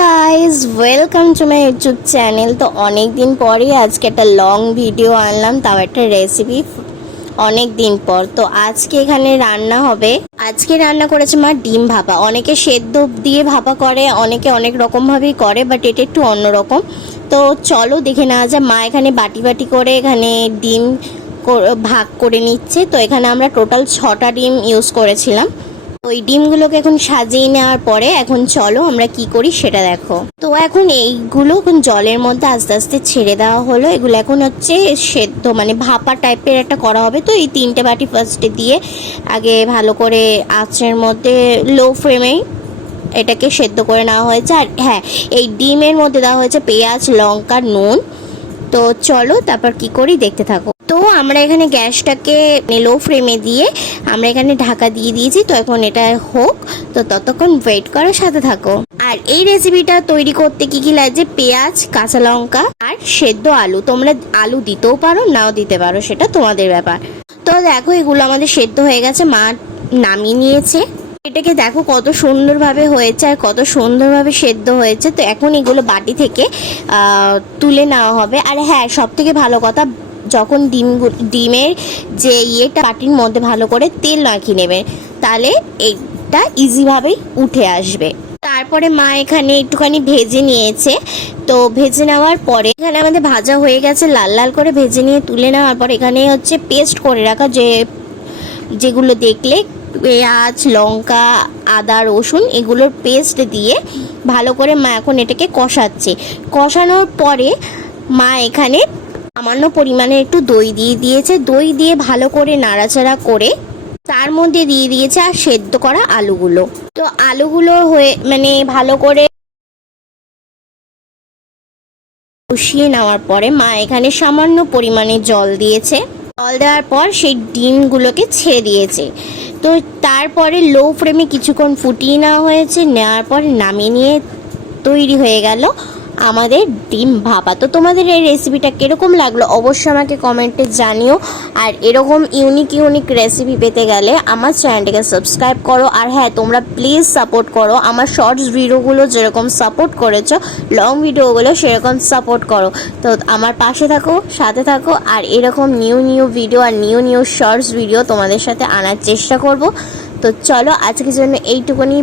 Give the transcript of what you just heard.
Guys welcome to my YouTube channel. তো অনেক দিন পরে আজকে একটা লং ভিডিও আনলাম, তাও একটা রেসিপি অনেক দিন পর। তো আজকে এখানে রান্না হবে, আজকে রান্না করেছে মা ডিম ভাপা। অনেকে সেদ্ধ দিয়ে ভাপা করে, অনেকে অনেক রকমভাবেই করে, বাট এটা একটু অন্যরকম। তো চলো দেখে নেওয়া যায়। মা এখানে বাটি বাটি করে এখানে ডিম ভাগ করে নিচ্ছে। তো এখানে আমরা টোটাল 6টা ডিম ইউজ করেছিলাম। ওই ডিমগুলোকে এখন সাজিয়ে নেওয়ার পরে এখন চলো আমরা কি করি সেটা দেখো। তো এখন এইগুলো এখন জলের মধ্যে আস্তে আস্তে ছেড়ে দেওয়া হলো। এগুলো এখন হচ্ছে সেদ্ধ মানে ভাপা টাইপের একটা করা হবে। তো এই 3টে বাটি ফার্স্টে দিয়ে আগে ভালো করে আঁচের মধ্যে লো ফ্লেমেই এটাকে সেদ্ধ করে নেওয়া হয়েছে। আর হ্যাঁ, এই ডিমের মধ্যে দেওয়া হয়েছে পেঁয়াজ, লঙ্কা, নুন। তো চলো তারপর কি করি দেখতে থাকো। তো আমরা এখানে গ্যাসটাকে লো ফ্লেমে দিয়ে আমরা এখানে ঢাকা দিয়ে দিয়েছি। তো এখন এটা হোক, তো ততক্ষণ ওয়েট করার সাথে থাকো। আর এই রেসিপিটা তৈরি করতে কি কি লাগছে, পেঁয়াজ, কাঁচা লঙ্কা আর সেদ্ধ আলু। তোমরা আলু দিতেও পারো, নাও দিতে পারো, সেটা তোমাদের ব্যাপার। তো দেখো এগুলো আমাদের সেদ্ধ হয়ে গেছে, মা নামিয়ে নিয়েছে। এটাকে দেখো কত সুন্দরভাবে হয়েছে আর কত সুন্দরভাবে সেদ্ধ হয়েছে। তো এখন এগুলো বাটি থেকে তুলে নেওয়া হবে। আর হ্যাঁ, সব থেকে ভালো কথা, যখন ডিমের যে ইয়েটা বাটির মধ্যে ভালো করে তেল মাখিয়ে নেবে, তাহলে এটা ইজিভাবেই উঠে আসবে। তারপরে মা এখানে একটুখানি ভেজে নিয়েছে। তো ভেজে নেওয়ার পরে এখানে আমাদের ভাজা হয়ে গেছে, লাল লাল করে ভেজে নিয়ে তুলে নেওয়ার পর এখানে হচ্ছে পেস্ট করে রাখা যেগুলো দেখলে পেঁয়াজ, লঙ্কা, আদা, রসুন এগুলোর পেস্ট দিয়ে ভালো করে মা এখন এটাকে কষাচ্ছে। কষানোর পরে মা এখানে সামান্য পরিমাণে একটু দই দিয়ে দিয়েছে। দই দিয়ে ভালো করে নাড়াচাড়া করে তার মধ্যে দিয়ে দিয়েছে আর সেদ্ধ করা আলুগুলো। তো আলুগুলো হয়ে মানে ভালো করে কষিয়ে নেওয়ার পরে মা এখানে সামান্য পরিমাণে জল দিয়েছে। জল দেওয়ার পর সেই ডিমগুলোকে ছেড়ে দিয়েছে। তো তারপরে লো ফ্লেমে কিছুক্ষণ ফুটিয়ে নেওয়া হয়েছে। নেওয়ার পর নামিয়ে নিয়ে তৈরি হয়ে গেল আমাদের ডিম ভাপা। তো তোমাদের এই রেসিপিটা কীরকম লাগলো অবশ্যই আমাকে কমেন্টে জানিও। আর এরকম ইউনিক রেসিপি পেতে গেলে আমার চ্যানেলটাকে সাবস্ক্রাইব করো। আর হ্যাঁ, তোমরা প্লিজ সাপোর্ট করো, আমার শর্টস ভিডিওগুলো যেরকম সাপোর্ট করেছো লং ভিডিওগুলো সেরকম সাপোর্ট করো। তো আমার পাশে থাকো, সাথে থাকো। আর এরকম নিউ ভিডিও আর নিউ শর্টস ভিডিও তোমাদের সাথে আনার চেষ্টা করব। তো চলো আজকের জন্য এইটুকুনি।